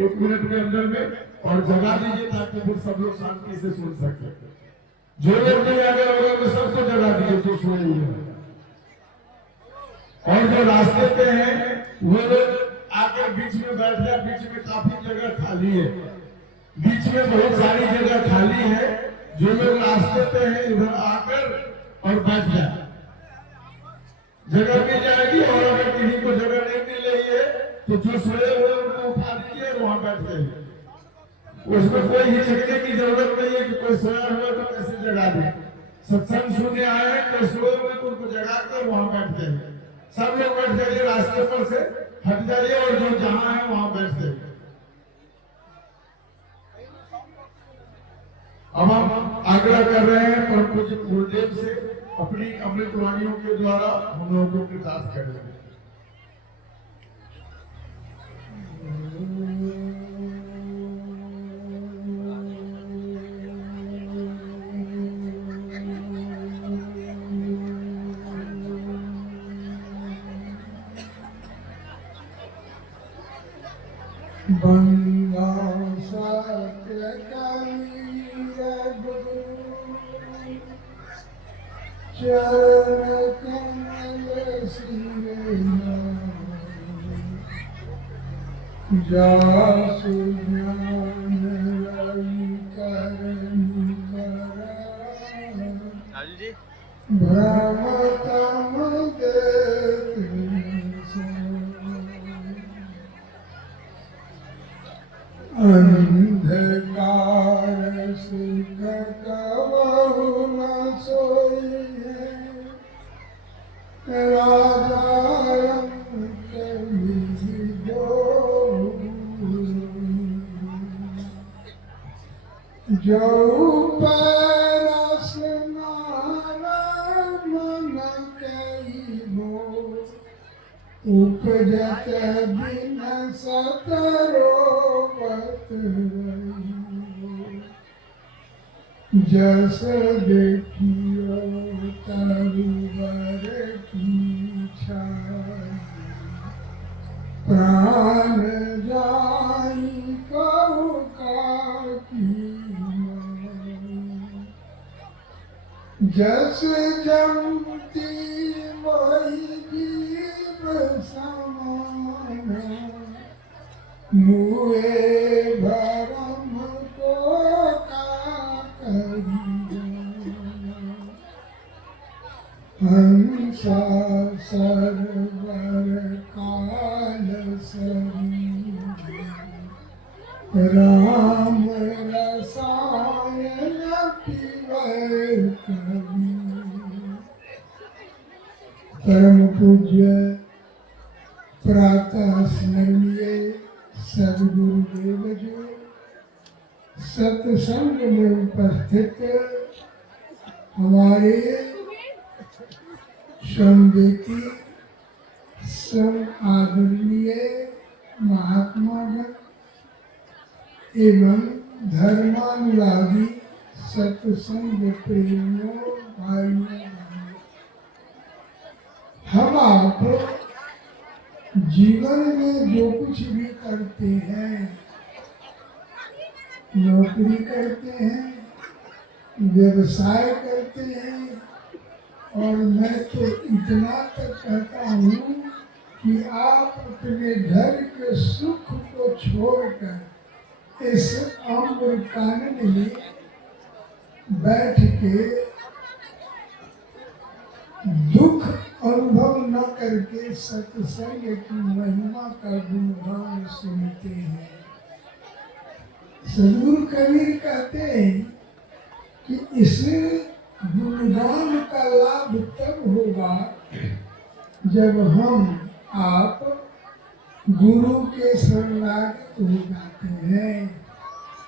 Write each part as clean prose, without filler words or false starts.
1 minute के अंदर में और जगा दीजिए ताकि फिर सब लोग शांति से सुन सके। जो लोग नहीं आ गए होगा मैं सबको जगा दीजिए जो सोए हुए हैं। और जो रास्ते पे हैं वो लोग आकर बीच में बैठ जाए। बीच में काफी जगह खाली है, बीच में बहुत सारी जगह खाली है। जो लोग रास्ते पे हैं इधर आकर और बैठ जाए, जगह मिल जाएगी। और अगर किसी को जगह नहीं मिल रही है तो जो सोए हुए उनको उठा दीजिए, वहां बैठ जाइए। उसमें कोई हिचकने की जरूरत नहीं है कि कोई सोया हुआ तो कैसे जगा दे। सत्संग सुनने आए हैं, कोई सोए हुए तो उनको जगा कर वहां बैठ जाइए। सब लोग बैठ जाइए, रास्ते पर से हट जाइए और जो जहां है वहां बैठ जाइए। अब हम आग्रह कर रहे हैं परम पूज्य गुरुदेव से अपनी अमृत वाणियों के द्वारा हम लोगों को कृतार्थ करेंगे। बंदा सत्य कबीर गुरु चरण कमल सिरना जासु ज्ञान रवि करनि करा भ्रमतम अंधकार सुख कबहु न सोइए राजा रंग विधि जो पैरस मारा मन कई मोर उपजत बिन सतरो जस देखियो तरुवर की छाई प्राण जाई कहु काकी जस जमती वही जीव समान मुए भरम को हंसा सरवर काल सरी राम रसायन पिबैर कवि। परम पूज्य प्रातः स्मरणीय सद्गुरुदेव जी सत्संग में उपस्थित हमारे समवेती सम आदरणीय महात्मा एवं धर्मानुरागी सत्संग प्रेमियों भाइयों, हम आप जीवन में जो कुछ भी करते हैं, नौकरी करते हैं, व्यवसाय करते हैं, और मैं तो इतना तक कहता हूँ कि आप अपने घर के सुख को छोड़कर इस अम्र कानन में बैठ के दुख अनुभव न करके सत्संग की महिमा का गुणगान सुनते हैं। सद्गुरु कबीर कहते हैं कि इस गुणगान का लाभ तब होगा जब हम आप गुरु के शरणागत हो जाते हैं,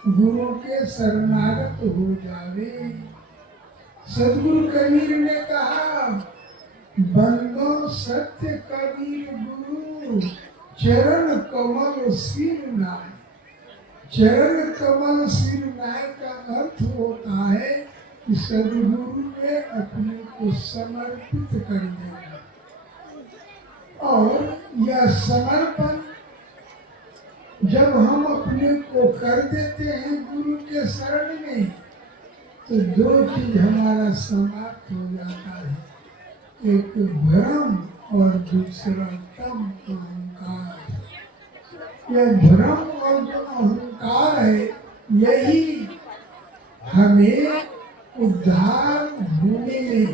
गुरु के शरणागत हो जावे। सद्गुरु कबीर ने कहा, बंदो सत्य कबीर गुरु चरण कमल सिर नाय। चरण कमल सिर नाय का अर्थ होता है कि सद्गुरु ने अपने को समर्पित कर दिया, और यह समर्पण जब हम अपने को कर देते हैं गुरु के शरण में, तो दो चीज हमारा समाप्त हो जाता है, एक भ्रम और दूसरा तम अहंकार। यह भ्रम और जो अहंकार है, यही हमें उद्धार होने में,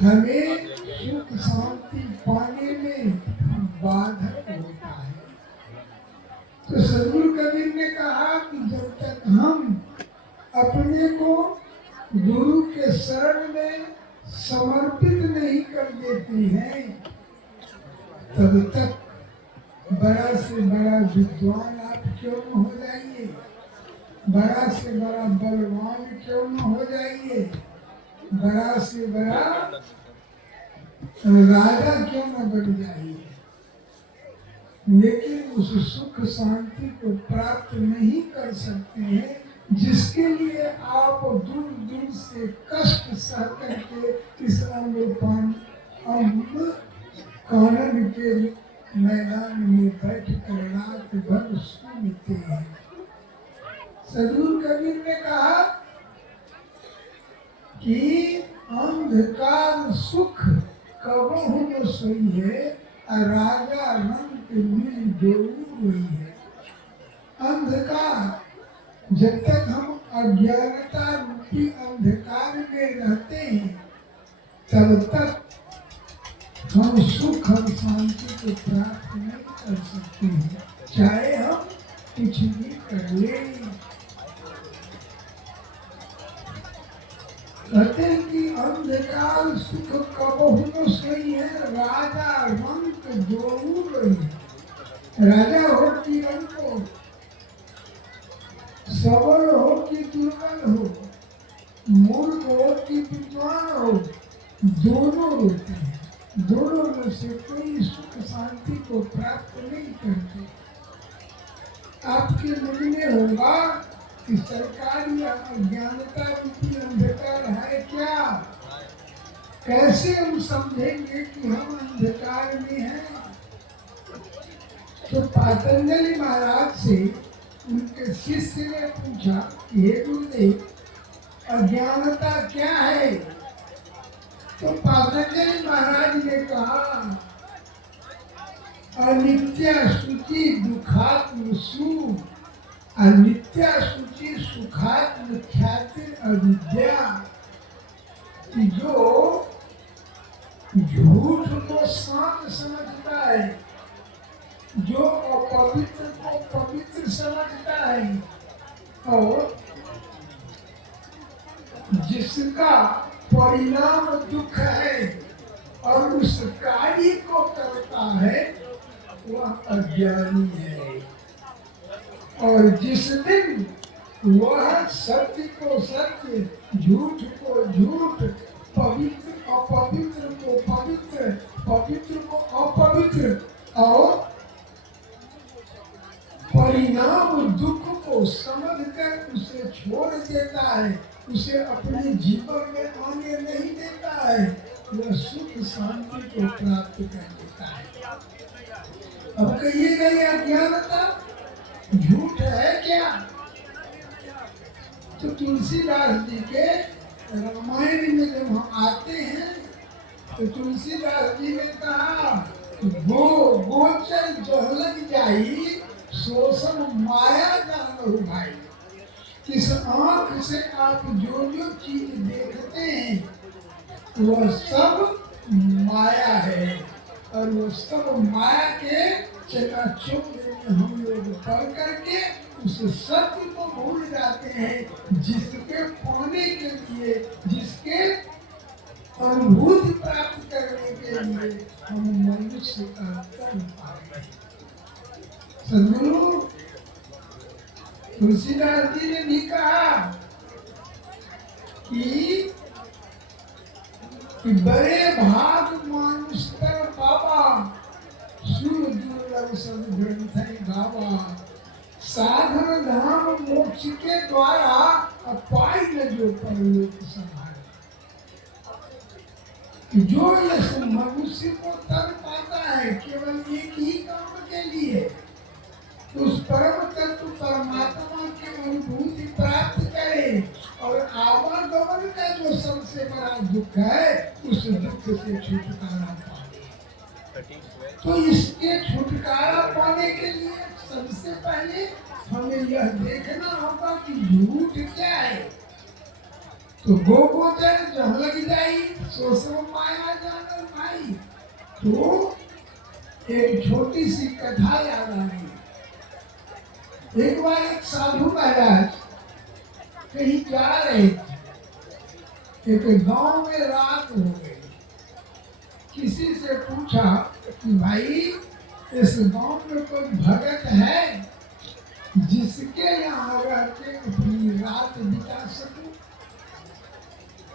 हमें सुख शांति पाने में बाधक होता है। तो सदगुरु कबीर ने कहा कि जब तक हम अपने को गुरु के शरण में समर्पित नहीं कर देते हैं, तब तक बड़ा से बड़ा विद्वान आप क्यों न हो जाइए, बड़ा से बड़ा बलवान क्यों न हो जाइए, बड़ा से बड़ा राजा क्यों न बन जाइए, लेकिन उस सुख शांति को प्राप्त नहीं कर सकते हैं जिसके लिए आप दूर दूर से कष्ट सह करके इस अम्रपान कानन के मैदान में बैठ कर रात भर सुनते हैं। सदगुरु कबीर ने कहा कि अंधकार सुख कबहु न सोई है, राजा रंग मिल जोऊ हुई है। अंधकार, जब तक हम अज्ञानता रूपी अंधकार में रहते हैं, तब तक हम सुख और शांति को प्राप्त नहीं कर सकते हैं, चाहे हम कुछ भी कर ले। कहते हैं कि अंधकार सुख कबहु न सोई है, राजा रंग जोऊ रही है। राजा हो कि रंग हो, सबल हो कि दुर्बल हो, मूर्ख हो कि विद्वान हो, दोनों होते हैं। दोनों में से कोई सुख शांति को प्राप्त नहीं करते। आपके मन में होगा कि सरकार या अज्ञानता रूपी अंधकार है क्या? कैसे हम समझेंगे कि हम अंधकार में हैं? तो पतंजलि महाराज से उनके शिष्य ने पूछा, हे गुरुदेव, अज्ञानता क्या है? तो पतंजलि महाराज ने कहा, अनित्य शुचि दुखात्म सु, अनित्य शुचि सुखात्म ख्याति अविद्या। कि जो झूठ को शांत समझता है, जो अपवित्र को पवित्र समझता है, और जिसका परिणाम दुख है और उस कार्य को करता है, वह अज्ञानी है। और जिस दिन वह सत्य को सत्य, झूठ को झूठ, पवित्र अपवित्र को पवित्र, पवित्र को अपवित्र और परिणाम दुख को समझकर उसे छोड़ देता है, उसे अपने जीवन में आने नहीं देता है, वह सुख शांति को प्राप्त कर लेता है। अब कहिएगा ये अज्ञानता झूठ है क्या? तो तुलसीदास जी के रामायण में जब हम आते हैं, तो तुलसीदास जी ने कहा, गोचर जहलग जाई शोषण माया जानो भाई। इस आंख से आप जो जो चीज देखते हैं, वह सब माया है, और वो सब माया के चकाचौंध में हम लोग पढ़ करके उस सत्य को भूल जाते हैं, जिसके पाने के लिए, जिसके अनुभूति प्राप्त करने के लिए हम मनुष्य का तन पाए। सदगुरु तुलसीदास जी ने भी कहा कि बड़े भाग मानुष कर बाबा, सुर दुर्लभ सब ग्रंथ गावा। साधन धाम मोक्ष के द्वारा अपाई न जो परलोक संभाले। जो यश मनुष्य को तर पाता है केवल एक ही काम के लिए, उस परम तत्व परमात्मा की अनुभूति प्राप्त करे और आवागमन का जो सबसे बड़ा दुख है उस दुख से छुटकारा पाए। तो इसके छुटकारा पाने के लिए सबसे पहले हमें यह देखना होगा कि झूठ क्या है। तो गोचर जहाँ लग जाई सो सब माया जान भाई। तो एक छोटी सी कथा याद आ गई। एक बार एक साधु महाराज कहीं जा रहे थे, एक गांव में रात हो गई। किसी से पूछा कि भाई इस गांव में कोई भगत है जिसके यहाँ रह के अपनी रात बिता सकूं।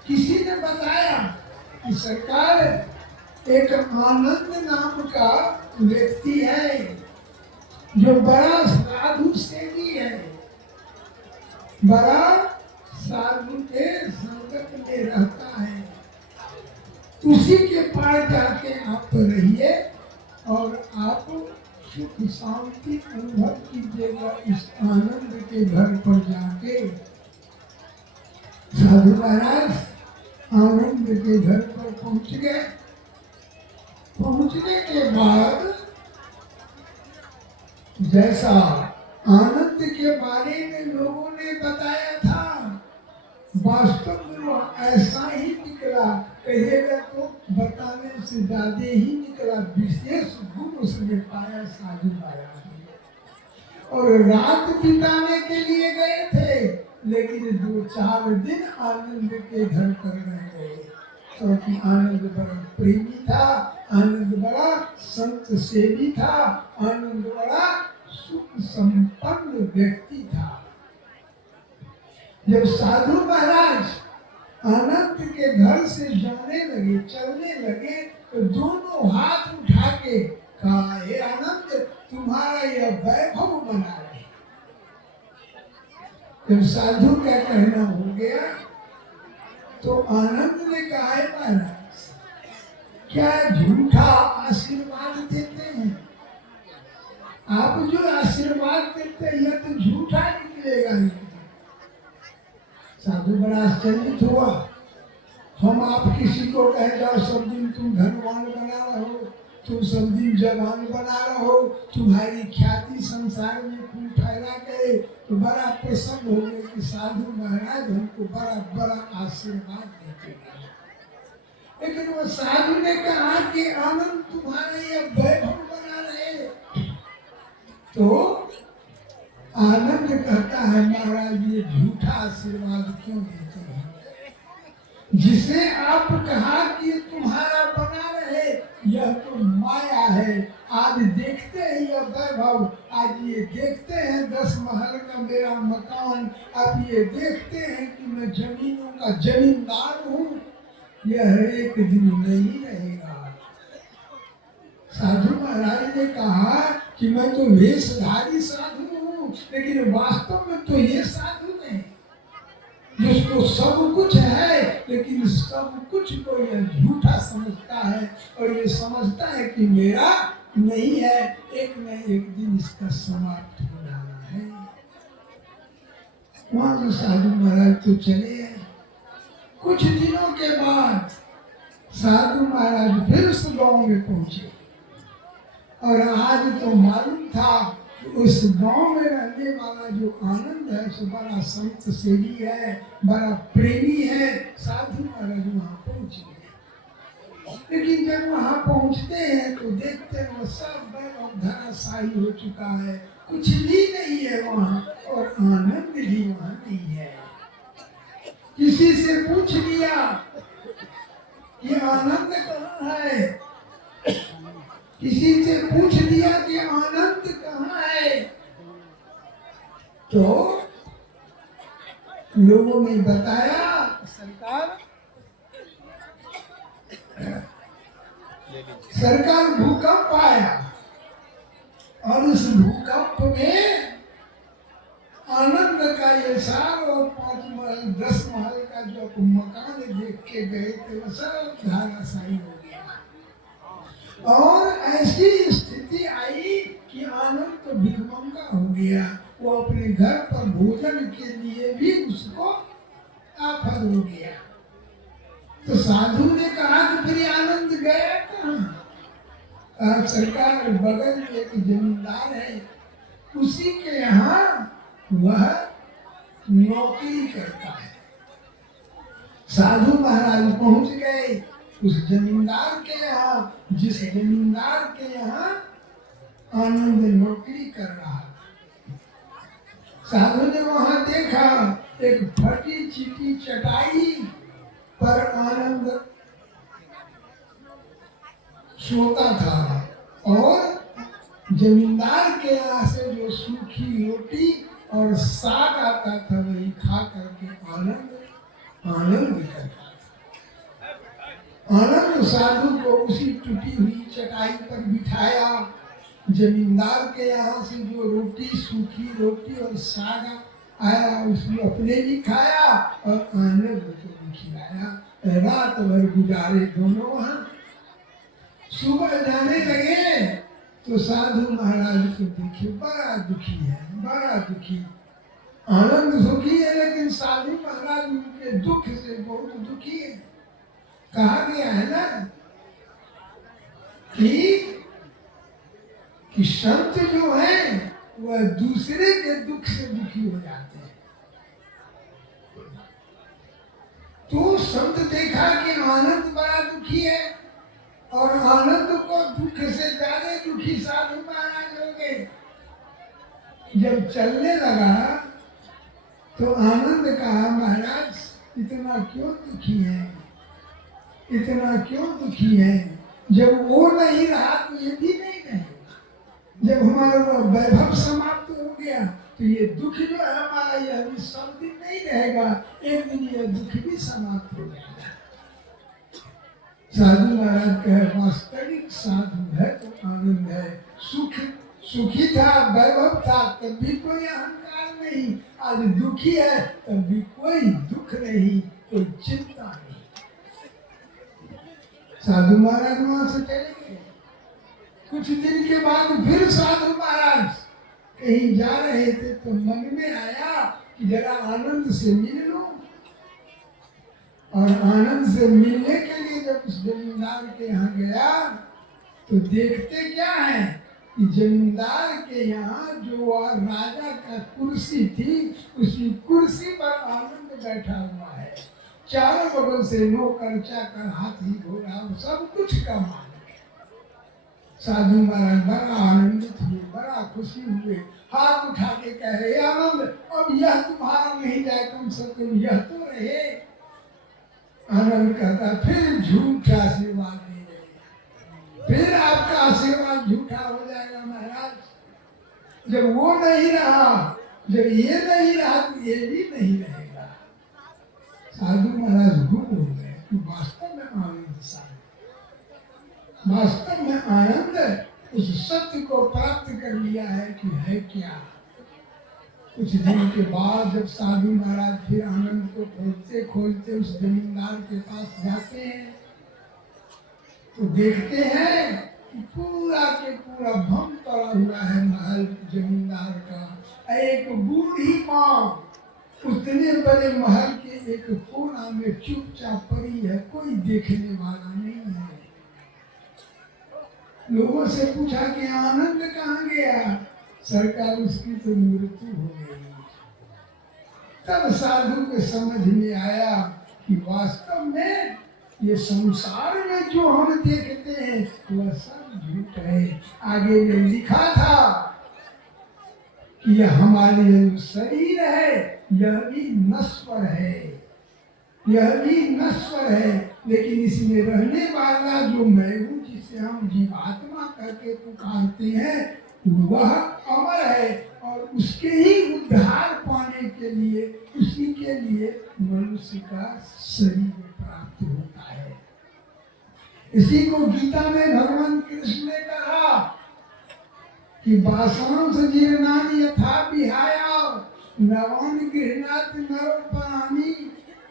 किसी ने बताया कि सरकार एक आनंद नाम का व्यक्ति है जो बड़ा साधु सेवी है, बड़ा साधु के संगत में रहता है। उसी के पास जाके आप रहिए और आप सुख शांति अनुभव कीजिएगा इस आनंद के घर पर जाके। साधु महाराज आनंद के घर पर पहुंच गए। पहुंचने के बाद जैसा आनंद के बारे में लोगों ने बताया था वास्तव में ऐसा ही निकला। कहिएगा तो बताने से ज्यादा ही निकला। विशेष गुण उसने पाया साधु महाराज ने। और रात बिताने के लिए गए थे लेकिन 2-4 दिन आनंद के घर पर रह गए क्योंकि आनंद बड़ा प्रेमी था, आनंद बड़ा संत सेवी था, आनंद बड़ा सुख संपन्न व्यक्ति था। जब साधु महाराज आनंद के घर से जाने लगे, चलने लगे, तो दोनों हाथ उठा के कहा, हे आनंद तुम्हारा यह वैभव बना रहे। जब साधु का कहना हो गया तो आनंद ने कहा, है महाराज क्या झूठा आशीर्वाद देते हैं? आप जो आशीर्वाद देते हैं यह तो झूठा निकलेगा। साधु बड़ा आश्चर्यित हुआ। हम आप किसी को कह जाओ सब दिन तुम धनवान बना रहो, तुम सब दिन जवान बना रहो, तुम्हारी ख्याति संसार में खूब फैला करे, तो बड़ा प्रसन्न हो गए कि साधु महाराज हमको बड़ा बड़ा आशीर्वाद देते हैं। लेकिन वो साधु ने कहा कि आनंद तुम्हारा ये वैभव बना रहे। तो आनंद कहता है महाराज ये झूठा आशीर्वाद क्यों देते हैं? जिसे आप कहा कि तुम्हारा बना रहे यह तो माया है। आज देखते हैं यह वैभव, आज ये देखते हैं 10 महल का मेरा मकान, अब ये देखते हैं कि मैं जमीनों का जमींदार हूँ, यह एक दिन नहीं रहेगा। साधु महाराज ने कहा कि मैं तो वेशधारी साधु हूँ, लेकिन वास्तव में तो ये साधु नहीं, जिसको सब कुछ है लेकिन सब कुछ को यह झूठा समझता है और ये समझता है कि मेरा नहीं है, एक न एक दिन इसका समाप्त हो जाना है। वहां तो साधु महाराज तो चले गए। कुछ दिनों के बाद साधु महाराज फिर उस गांव में पहुंचे और आज तो मालूम था उस गांव में रहने वाला जो आनंद है सो बड़ा संत सेवी है, बड़ा प्रेमी है। साधु महाराज वहाँ पहुँच गए। लेकिन जब वहाँ पहुँचते हैं तो देखते हैं वो सब वैभव धराशायी हो चुका है, कुछ भी नहीं है वहाँ और आनंद भी वहाँ नहीं है। किसी से पूछ लिया कि आनंद कहाँ है, किसी से पूछ लिया कि आनंद कहाँ है, तो लोगों ने बताया सरकार भूकंप आया और उस भूकंप में आनंद का ये 4 और 5 महल 10 महल का जो मकान देख के गए थे वो सब धराशायी हो गया। और ऐसी स्थिति आई कि आनंद तो तो भिखमंगा हो गया, वो अपने घर पर भोजन के लिए भी उसको आफत हो गया। तो साधु ने कहा कि फिर आनंद गया कहाँ? सरकार बगल में एक जमींदार है, उसी के यहाँ वह नौकरी करता है। साधु महाराज पहुंच गए उस जमींदार के यहाँ, जिस जमींदार के यहाँ आनंद नौकरी कर रहा था। साधु ने वहां देखा एक फटी चिटी चटाई पर आनंद सोता था और जमींदार के यहाँ से जो सूखी रोटी और साग आता था वही खा करके आनंद करता था। आनंद साधु को उसी टूटी हुई चटाई पर बिठाया। जमींदार के यहाँ से जो रोटी, सूखी रोटी और साग आया उसने अपने भी खाया और आनंद को भी खिलाया। रात भर गुजारे दोनों वहां। सुबह जाने लगे तो साधु महाराज को देखे बड़ा दुखी है, बड़ा दुखी। आनंद सुखी है लेकिन साधु महाराज उनके दुख से बहुत दुखी है। कहा गया है ना कि संत जो है वह दूसरे के दुख से दुखी हो जाते हैं। तो संत देखा कि आनंद बड़ा दुखी है और आनंद को दुख से ज्यादा दुखी साधु महाराज हो गए। जब चलने लगा तो आनंद कहा, महाराज इतना क्यों दुखी है, इतना क्यों दुखी है? जब वो नहीं रहा तो ये भी नहीं रहेगा। जब हमारा वो वैभव समाप्त हो गया तो ये दुख जो है हमारा यह भी सब दिन नहीं रहेगा, एक दिन ये दुख भी समाप्त हो जाएगा। साधु महाराज कहे वास्तविक साधु है तो आनंद है। सुखी था, वैभव था, तब भी कोई अहंकार नहीं। आज दुखी है तब भी कोई दुख नहीं, कोई चिंता नहीं। साधु महाराज वहां से चले गए। कुछ दिन के बाद फिर साधु महाराज कहीं जा रहे थे तो मन में आया कि जरा आनंद से मिल लो। और आनंद से मिलने के लिए जब उस जमींदार के यहाँ गया तो देखते क्या है कि जमींदार के यहाँ जो राजा का कुर्सी थी उसी कुर्सी पर आनंद बैठा हुआ है। चारों बगल से नौकर चाकर, हाथी घोड़ा सब कुछ का मालिक है। साधु महाराज बड़ा आनंदित हुए, बड़ा खुशी हुए, हाथ उठा के कह रहे आनंद अब यह तुम्हारा नहीं जाए, कम से कम यह तो रहे। आनंद कहता फिर झूठा आशीर्वाद दे रहे, फिर आपका आशीर्वाद झूठा हो जाएगा महाराज। जब वो नहीं रहा, जब ये नहीं रहा तो ये भी नहीं रहेगा। साधु महाराज गुम हो गए कि वास्तव में आनंद साधु, वास्तव में आनंद उस सत्य को प्राप्त कर लिया है कि है क्या। कुछ दिन के बाद जब साधु महाराज फिर आनंद को खोजते खोजते उस जमींदार के पास जाते हैं तो देखते हैं कि पूरा के पूरा भंग पड़ा हुआ है महल जमींदार का। एक बूढ़ी माँ उतने बड़े महल के एक कोना में चुपचाप पड़ी है, कोई देखने वाला नहीं है। लोगों से पूछा कि आनंद कहाँ गया? सरकार उसकी तो मृत्यु हो गई। तब साधु के समझ में आया कि वास्तव में ये संसार में जो हम देखते हैं वह सब झूठ है। आगे में लिखा था कि यह हमारे जो शरीर है यह भी नश्वर है, यह भी नश्वर है, लेकिन इसमें रहने वाला जो मैं हूँ जिसे हम जीवात्मा करके पुकारते हैं वह अमर है और उसके ही उद्धार पाने के लिए, उसी के लिए मनुष्य का शरीर प्राप्त होता है। इसी को गीता में भगवान कृष्ण ने कहा कि वासांस जीर्णानि यथा विहाया नवानि गृह्णाति नरोपराणि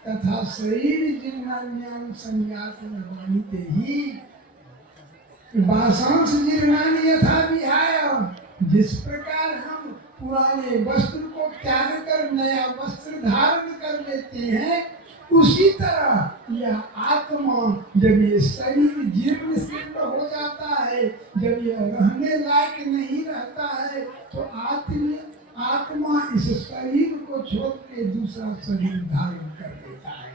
तथा शरीर जीर्णान्यानि संयाति नवानि देहि। वासांस जीर्णानि यथा विहाय, जिस प्रकार हम पुराने वस्त्र को त्याग कर नया वस्त्र धारण कर लेते हैं, उसी तरह यह आत्मा जब ये शरीर जीर्ण शीर्ण हो जाता है, जब यह रहने लायक नहीं रहता है, तो आत्मा इस शरीर को छोड़ के दूसरा शरीर धारण कर लेता है।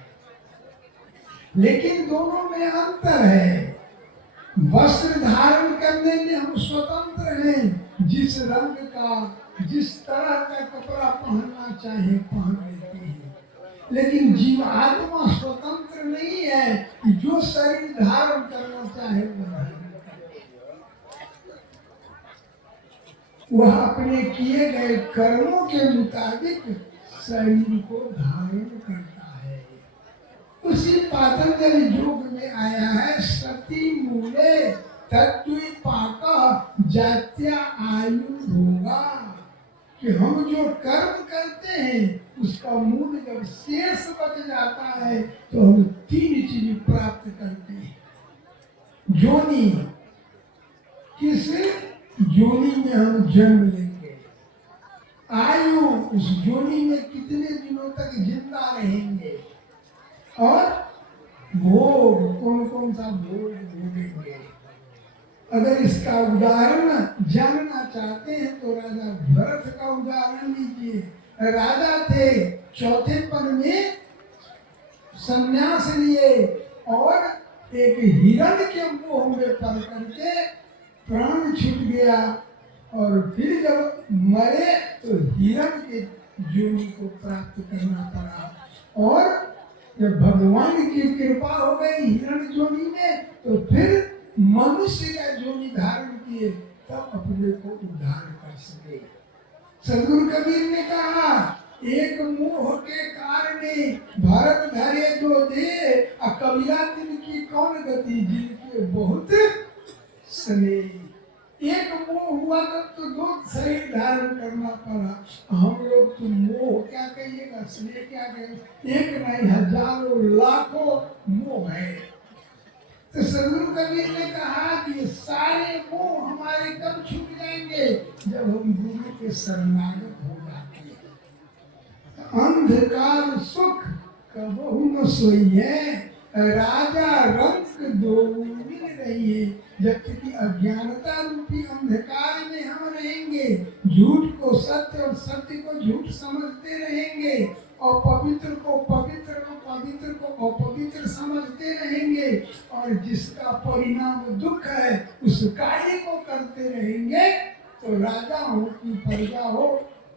लेकिन दोनों में अंतर है। वस्त्र धारण करने में हम स्वतंत्र हैं, जिस रंग का जिस तरह का कपड़ा पहनना चाहे पहन लेते हैं। लेकिन जीवात्मा स्वतंत्र नहीं है कि जो शरीर धारण करना चाहे वह धारण करे। वह अपने किए गए कर्मों के मुताबिक शरीर को धारण करता है। उसी पातंजलि योग में आया है, सती मूले तत्वी पाक जात्या आयु होगा, कि हम जो कर्म करते हैं उसका मूल जब शेष बच जाता है तो हम 3 चीज प्राप्त करते हैं। जोनी, किस जोनी में हम जन्म लेंगे, आयु, उस जोनी में कितने दिनों तक जिंदा रहेंगे, और भोग, कौन कौन सा भोग भोगेंगे। अगर इसका उदाहरण जानना चाहते हैं तो राजा भरत का उदाहरण लीजिए। राजा थे, चौथे पद में संन्यास लिए और एक हिरण के मोह में पड़ करके प्राण छूट गया, और फिर जब मरे तो हिरण के जोनी को प्राप्त करना पड़ा। और जब भगवान की कृपा हो गई हिरण जोनी में, तो फिर मनुष्य का जोनी धारण किए, तब अपने को उद्धार कर सके। सदगुरु कबीर ने कहा, एक मोह के कारण भरत धरे जो दे, कबीरा तिनकी कौन गति, जिनके बहुत स्नेह। एक मोह हुआ तो 2 शरीर धारण करना पड़ा। हम लोग तो मोह क्या कहिएगा, स्नेह क्या कहिएगा, एक नहीं हजारों लाखों मोह है। तो सदगुरु कबीर ने कहा कि सारे मोह हमारे कब छूट जाएंगे, जब हम गुरु के शरणागत हो जाते हैं। अंधकार सुख कबहु न सोइए, राजा रंग दो मिल रही है। जब तक कि अज्ञानता रूपी अंधकार में हम रहेंगे, झूठ को सत्य और सत्य को झूठ समझते रहेंगे, और पवित्र को पवित्र और पवित्र को अपवित्र समझते रहेंगे, और जिसका परिणाम दुख है उस कार्य को करते रहेंगे, तो राजा हो कि प्रजा हो,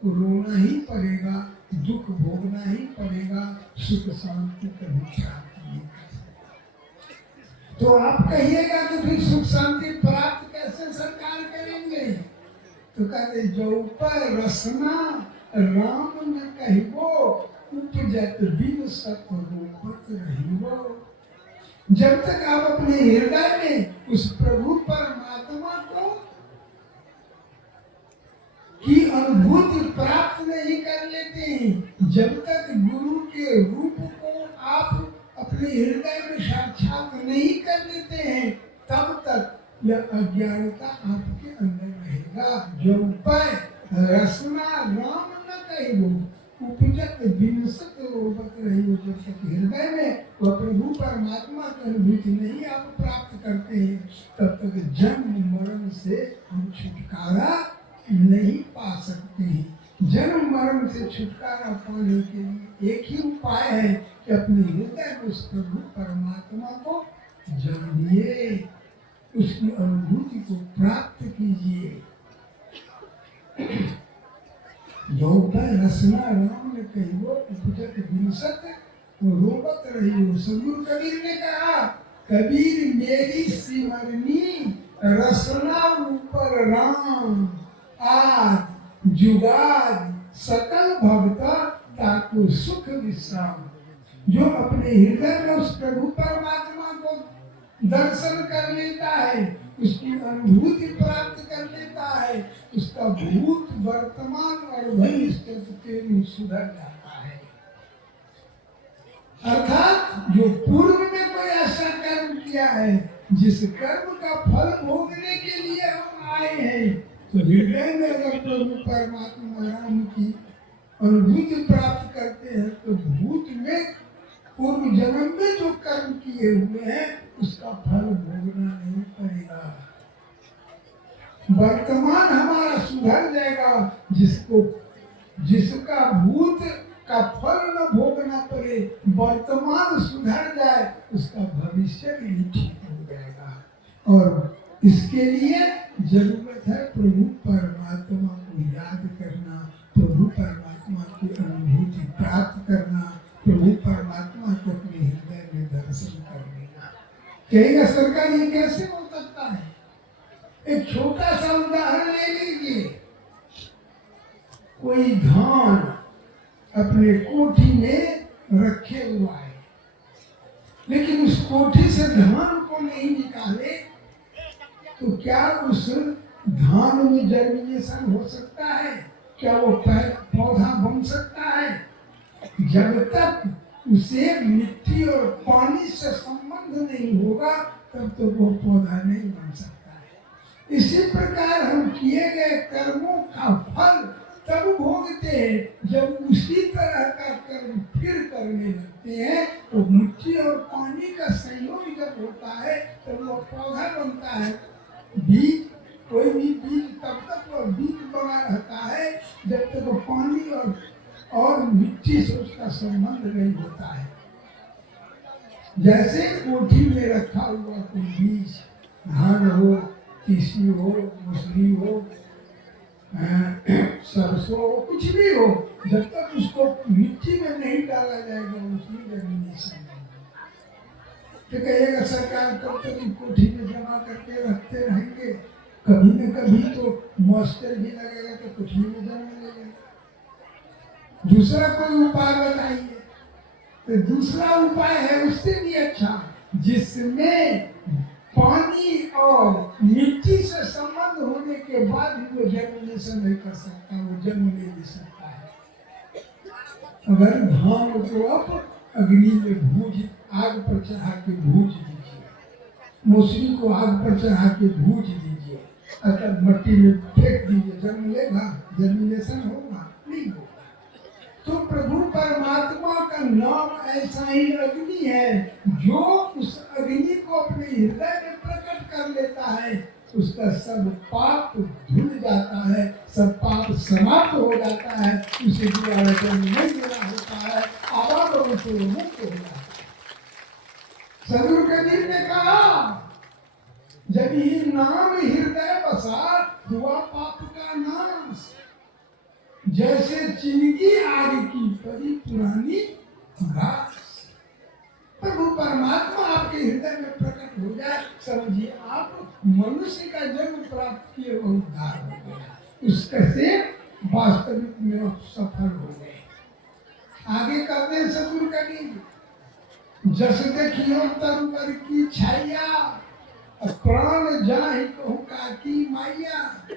रोना ही पड़ेगा, दुख भोगना ही पड़ेगा, सुख शांति कभी प्राप्त नहीं कर सकते। तो आप कहिएगा कि फिर सुख शांति प्राप्त कैसे सरकार करेंगे? तो कहते जो पर रसना राम न कहिबो, उपजत बिन सत रूपत रहिबो। जब तक आप अपने हृदय में उस प्रभु परमात्मा को की अनुभूति प्राप्त नहीं कर लेते हैं, जब तक गुरु के रूप को आप अपने हृदय में साक्षात नहीं कर लेते हैं, तब तक यह अज्ञानता आपके अंदर रहेगा। जो पर रसना राम न कहिबो, उपजत बिनसत रोबत रहिबो। जब तक हृदय में वह प्रभु परमात्मा की अनुभूति नहीं आप प्राप्त करते हैं, तब तक जन्म मरण से हम छुटकारा नहीं पा सकते हैं। जन्म मरण से छुटकारा पाने के लिए एक ही उपाय है कि अपने हृदय में उस प्रभु परमात्मा को जानिए, उसकी अनुभूति को प्राप्त कीजिए। जो रसना राम ने कहिबो, उपजत बिनसत रोबत रहियो। सदगुरु कबीर ने कहा, कबीर मेरी सिमरनी रसना ऊपर राम, आज जुगाद सकल भक्ता ताकु सुख विश्राम। जो अपने हृदय में उस प्रभु परमात्मा को दर्शन कर लेता है, उसकी अनुभूति प्राप्त कर लेता है, उसका भूत वर्तमान और भविष्य सुधर जाता है। अर्थात जो पूर्व में कोई ऐसा कर्म किया है, जिस कर्म का फल भोगने के लिए हम आए हैं, तो हृदय में अगर प्रभु परमात्मा राम की अनुभूति प्राप्त करते हैं तो भूत में पूर्व जन्म में जो कर्म किए हुए हैं उसका फल भोगना नहीं पड़ेगा। वर्तमान हमारा सुधर जाएगा, जिसका भूत का फल न भोगना पड़े, वर्तमान सुधर जाए, उसका भविष्य भी ठीक हो जाएगा। और इसके लिए जरूरत है प्रभु परमात्मा को याद करना, प्रभु परमात्मा की अनुभूति प्राप्त करना, प्रभु परमात्मा को अपने हृदय में दर्शन करने का। कहेगा सरकार ये कैसे हो सकता है? एक छोटा सा उदाहरण ले लीजिए। कोई धान अपने कोठी में रखे हुआ है, लेकिन उस कोठी से धान को नहीं निकाले तो क्या उस धान में जर्मिनेशन हो सकता है? क्या वो पौधा बन सकता है? जब तक उसे मिट्टी और पानी से संबंध नहीं होगा तब तो वो पौधा नहीं बन सकता है। इसी प्रकार हम किए गए कर्मों का फल तब भोगते हैं जब उसी तरह का कर्म फिर करने लगते हैं। तो मिट्टी और पानी का संयोग जब होता है तब वो पौधा बनता है। बीज, कोई भी बीज तब तक वो बीज बना रहता है जब तक वो पानी और मिट्टी से उसका संबंध नहीं होता है। जैसे कोठी में रखा हुआ कोई बीज, धान हो, तीसी हो, मछली हो, सरसों हो, कुछ भी हो, जब तक उसको मिट्टी में नहीं डाला जाएगा उसमें जर्मिनेशन नहीं होगा। तो कहिएगा सरकार कब तक कोठी में जमा करके रखते रहेंगे? कभी न कभी तो मॉइस्चर भी लगेगा तो कोठी में जमा लगेगा। दूसरा कोई उपाय बताइए। तो दूसरा उपाय है उससे भी अच्छा, जिसमें पानी और मिट्टी से संबंध होने के बाद भी वो जर्मिनेशन नहीं कर सकता, वो जन्म नहीं दे सकता है। अगर धान को आप अग्नि में भूज, आग पर चढ़ा के भूज दीजिए, मौसरी को आग पर चढ़ा के भूज दीजिए, अगर मट्टी में फेंक दीजिए, जन्म लेगा? जर्मिनेशन होगा? नहीं होगा। तो प्रभु परमात्मा का नाम ऐसा ही अग्नि है, जो उस अग्नि को अपने हृदय में प्रकट कर लेता है, उसका सब पाप धुल जाता है, सब पाप समाप्त हो जाता है, उसे दोबारा जन्म नहीं देना होता है, आवाज और उसे मुक्त हो जाता है। सदगुरु कबीर ने कहा, जब ही नाम हृदय बसा हुआ पाप का नाश। जैसे चिंगी आग की परी पुरानी घास। प्रभु परमात्मा आपके हृदय में प्रकट हो जाए, समझिए आप मनुष्य का जन्म प्राप्त किए वो उद्धार हो गया, उससे वास्तविक में आप सफल हो गए। आगे कहते हैं सदगुरु कबीर, जस देखियो तरुवर की छाया, प्राण जाहि कहूँ काकी माया।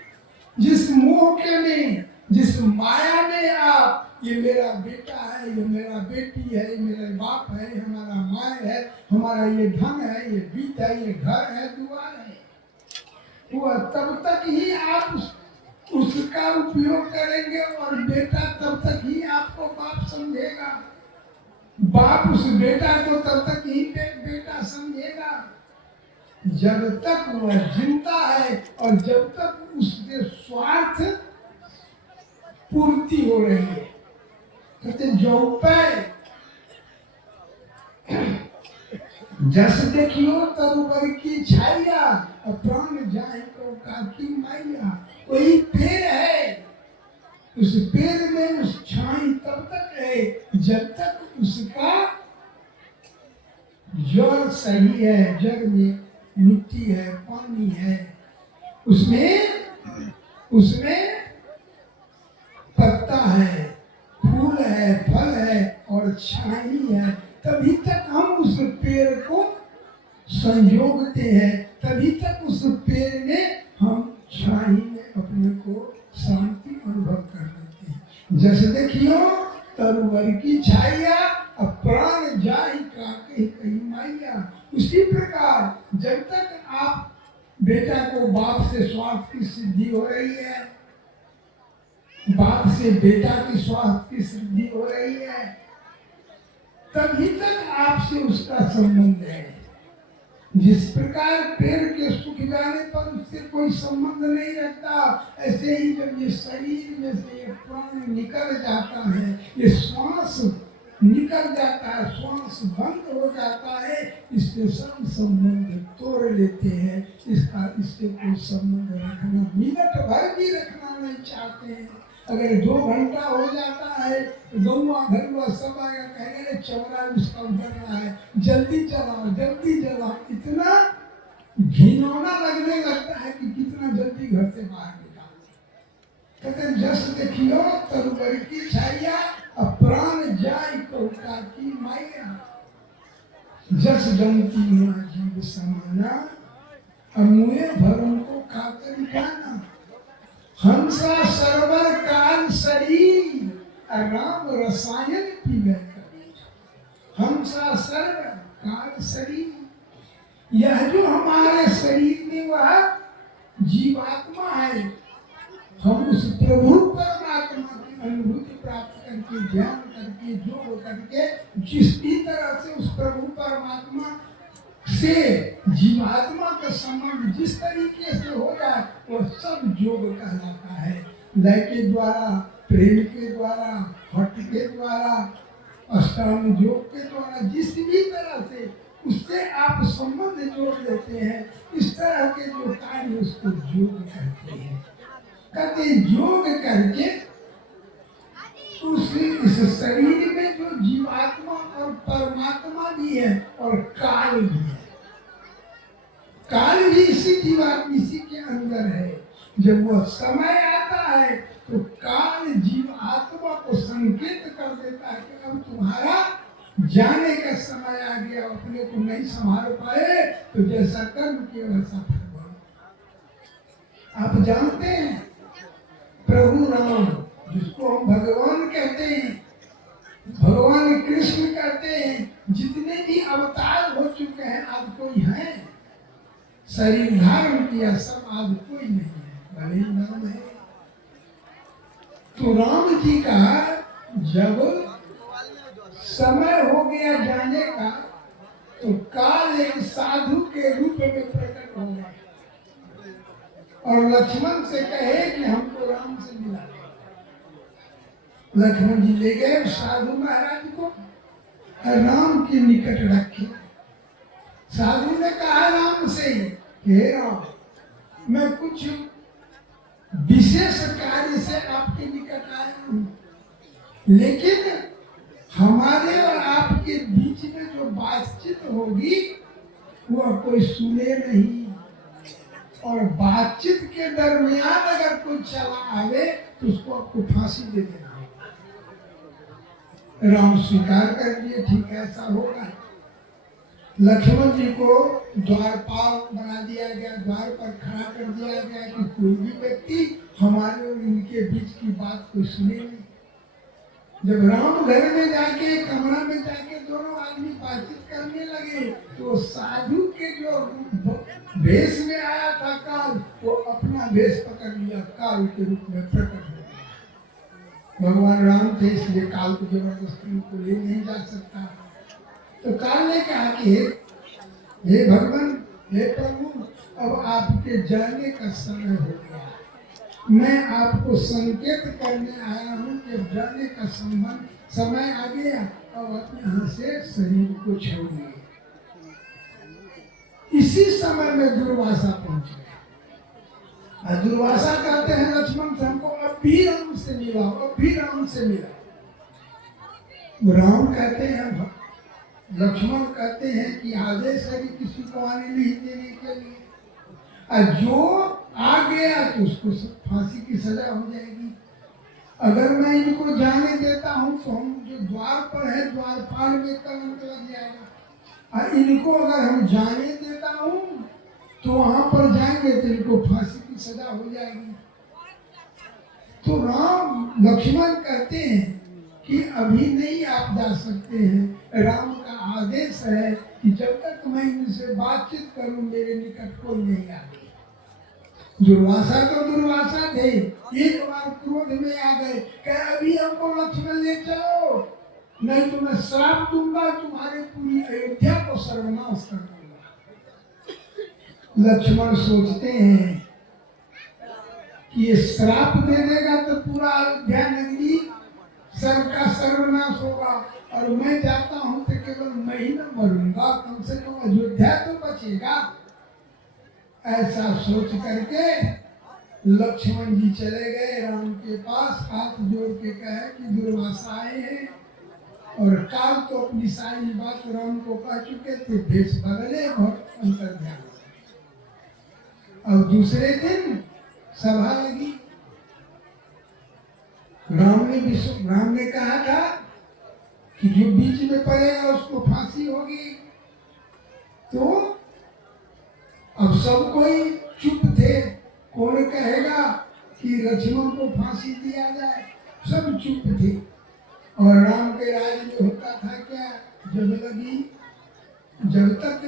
जिस मोह के में, जिस माया में आप ये मेरा बेटा है, ये मेरा बेटी है, ये मेरा बाप है, हमारा माँ है, हमारा ये धन है, ये बीत है, ये घर है, द्वार है, हुआ तब तक ही आप उसका उपयोग करेंगे और बेटा तब तक ही आपको बाप समझेगा, बाप उस बेटा को तब तक ही बेटा समझेगा जब तक वह जिंदा है और जब तक उसके स्वार्थ पूर्ति हो रही है। कहते जो पे जस देखियो तरुवर की छाया, प्राण जाए तो काकी माया। कोई पेड़ है, उस पेड़ में उस छाई तब तक है जब तक उसका जड़ सही है, जड़ में मिट्टी है, पानी है, उसमें पत्ता है, फूल है, फल है और छाई है, तभी तक हम उस पेड़ को संजोगते हैं, तभी तक उस पेड़ में हम छाई में अपने को शांति अनुभव कर लेते हैं। जैसे देखियो तरुवर की छाया, प्राण जाहि काके कही माया। उसी प्रकार जब तक आप बेटा को बाप से स्वार्थ की सिद्धि हो रही है, बाप से बेटा की स्वार्थ की सिद्धि हो रही है, तभी तक आपसे उसका संबंध है। जिस प्रकार पेड़ के सूख जाने पर उससे कोई संबंध नहीं रखता, ऐसे ही जब ये शरीर में से ये प्राण निकल जाता है, ये श्वास निकल जाता है, श्वास बंद हो जाता है, इससे सब संबंध तोड़ लेते हैं। इससे कोई संबंध रखना मिनट भर भी रखना नहीं चाहते हैं। अगर 2 घंटा हो जाता है, गौवा घरवा सब आया कहेंगे चौरा उसका उधर रहा है, जल्दी चलाओ जल्दी चलाओ। इतना घिनौना लगने लगता है कि कितना जल्दी घर से बाहर निकाल। कहते जस देखियो तरुबर की छाया, प्राण जाय कौका की माया। जस दंती हुआ जीव समाना, अमुए भरों को खाकर जाना। हंसा सरवर काल शरीर, राम रसायन पीवे कबीर। हंसा सरवर काल शरीर, यह जो हमारे शरीर में वह जीवात्मा है, हम उस प्रभु परमात्मा की अनुभूति प्राप्त करके, ध्यान करके, योग करके, जिस भी तरह से उस प्रभु परमात्मा से जीवात्मा का संबंध जिस तरीके से हो जाए, वो सब योग कहलाता है। लय के द्वारा, प्रेम के द्वारा, हठ के द्वारा, अष्टांग योग के द्वारा, जिस भी तरह से उससे आप संबंध जोड़ लेते हैं, इस तरह के जो कार्य उसको योग कहते हैं। कहते योग करके इस शरीर में जो जीवात्मा और परमात्मा भी है और काल भी है, काल भी इसी के अंदर है। जब वह समय आता है तो काल जीवात्मा को संकेत कर देता है कि अब तुम्हारा जाने का समय आ गया, अपने को नहीं संभाल पाए तो जैसा कर्म किया वैसा फल भोगो। आप जानते हैं प्रभु राम, जिसको हम भगवान कहते हैं, भगवान कृष्ण कहते हैं, जितने भी अवतार हो चुके हैं, आज कोई है शरीर धारण किया, सब आज कोई नहीं है, भले नाम है। तो राम जी का जब समय हो गया जाने का, तो काल एक साधु के रूप में प्रकट हो गए और लक्ष्मण से कहे कि हमको राम से मिला। लक्ष्मण जी ले गए साधु महाराज को, राम के निकट रखे। साधु ने कहा राम से, हे राम, मैं कुछ विशेष कार्य से आपके निकट आया हूँ, लेकिन हमारे और आपके बीच में जो बातचीत होगी वह कोई सुने नहीं, और बातचीत के दरमियान अगर कोई चला आवे तो उसको आपको फांसी दे देना। राम स्वीकार कर लिए, ठीक है ऐसा होगा। लक्ष्मण जी को द्वारपाल बना दिया गया, द्वार पर खड़ा कर दिया गया कि कोई भी व्यक्ति हमारे और इनके बीच की बात को सुने नहीं। जब राम घर में जाके, कमरा में जाके दोनों आदमी बातचीत करने लगे, तो साधु के जो भेष में आया था काल, वो अपना भेष पकड़ लिया, काल के रूप में प्रकट हो गया। भगवान राम थे इसलिए काल को जबरदस्ती उनको ले नहीं जा सकता। तो काल ने कहा कि हे भगवान, हे प्रभु, अब आपके जाने का समय हो गया, मैं आपको संकेत करने आया हूँ कि जाने का समय आ गया, अब आप यहाँ से शरीर को छोड़िए। इसी समय में दुर्वासा पहुंचे। दुर्वासा कहते हैं लक्ष्मण से, हमको अब भी राम से मिला, अब भी राम से मिला। राम कहते हैं, लक्ष्मण कहते हैं कि आदेश है कि किसी को आने नहीं देने के लिए, और जो आ गया तो उसको फांसी की सजा हो जाएगी। अगर मैं इनको जाने देता हूँ तो हम जो द्वार पर है, द्वारपाल में कलंक लग जाएगा, और इनको अगर हम जाने देता हूँ तो वहां पर जाएंगे तो इनको फांसी की सजा हो जाएगी। तो राम लक्ष्मण कहते हैं कि अभी नहीं आप जा सकते हैं, राम का आदेश है कि जब तक मैं इनसे बातचीत करूं मेरे निकट कोई नहीं आए। दुर्वासा तो दुर्वासा थे, एक बार क्रोध में आ गए, कह अभी हमको लक्ष्मण ले चलो, नहीं तो मैं श्राप दूंगा, तुम्हारे पूरी अयोध्या को सर्वनाश कर दूंगा। लक्ष्मण सोचते हैं कि ये श्राप दे देगा तो पूरा अयोध्या नगरी सबका सर्वनाश होगा, और मैं जाता हूं तो केवल मैं ही न मरूंगा, कम से कम अयोध्या तो बचेगा। ऐसा सोच करके लक्ष्मण जी चले गए राम के पास, हाथ जोड़ के कहे कि दुर्वासा आए हैं, और काल तो अपनी सारी बात राम को कह चुके थे, भेष बदले और अंतर ध्यान। और दूसरे दिन सभा लगी, राम ने कहा था कि जो बीच में पड़ेगा उसको फांसी होगी। तो अब सब कोई चुप थे, कौन कहेगा कि लक्ष्मण को फांसी दिया जाए, सब चुप थे। और राम के राज में होता था क्या, जब लगी, जब तक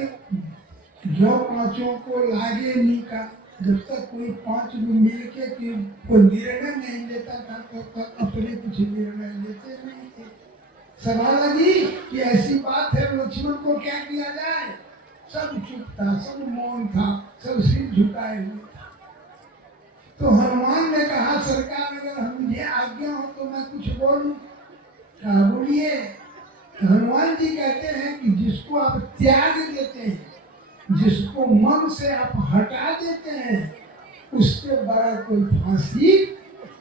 जो पांचों को लागे नहीं का, जब तक कोई पांच लोग मिल के कोई निर्णय नहीं लेता था तो तक अपने कुछ निर्णय लेते नहीं थे। सभा लगी कि ऐसी बात है, लक्ष्मण को क्या किया जाए, सब चुप था, सब मौन था, सब सिर झुकाए हुए था। तो हनुमान ने कहा सरकार अगर मुझे आज्ञा हो तो मैं कुछ बोलूं। कहा बोलिए। हनुमान जी कहते हैं कि जिसको आप त्याग देते हैं, जिसको मन से आप हटा देते हैं, उसके बड़ा कोई फांसी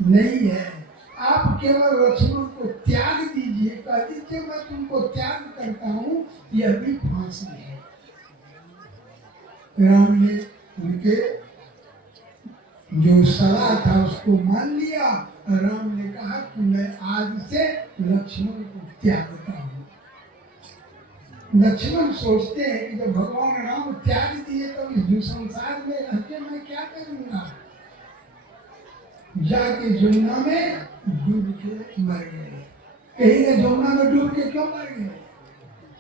नहीं है। आप केवल लक्ष्मण को त्याग दीजिए, कह दीजिए मैं तुमको त्याग करता हूँ, यह भी फांसी है। राम ने उनके जो सलाह था उसको मान लिया, और राम ने कहा कि मैं आज से लक्ष्मण को त्यागता हूँ। लक्ष्मण सोचते हैं कि जब भगवान राम त्याग दिए तो इस संसार में रह के मैं क्या करूंगा। जाके जमुना में डूब के मर गए। कहीं जमुना में डूब के क्यों मर गए?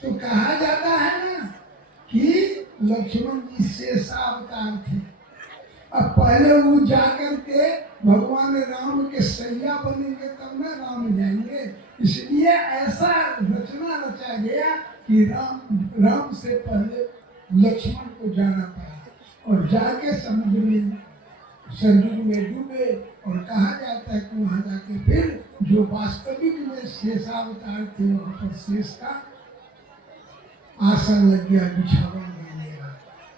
तो कहा जाता है ना कि लक्ष्मण जी शेषावतार थे। अब पहले वो जाकर के भगवान राम के सैया बनेंगे तब ना राम जाएंगे, इसलिए ऐसा रचना रचा गया कि राम से पहले लक्ष्मण को जाना पड़ा, और जाके समुद्र में सरजू में डूबे। और कहा जाता है कि वहां जाके फिर जो वास्तविक में शेषावतार थे वहां पर शेष का आसन लग गया, बिछावन बन गया।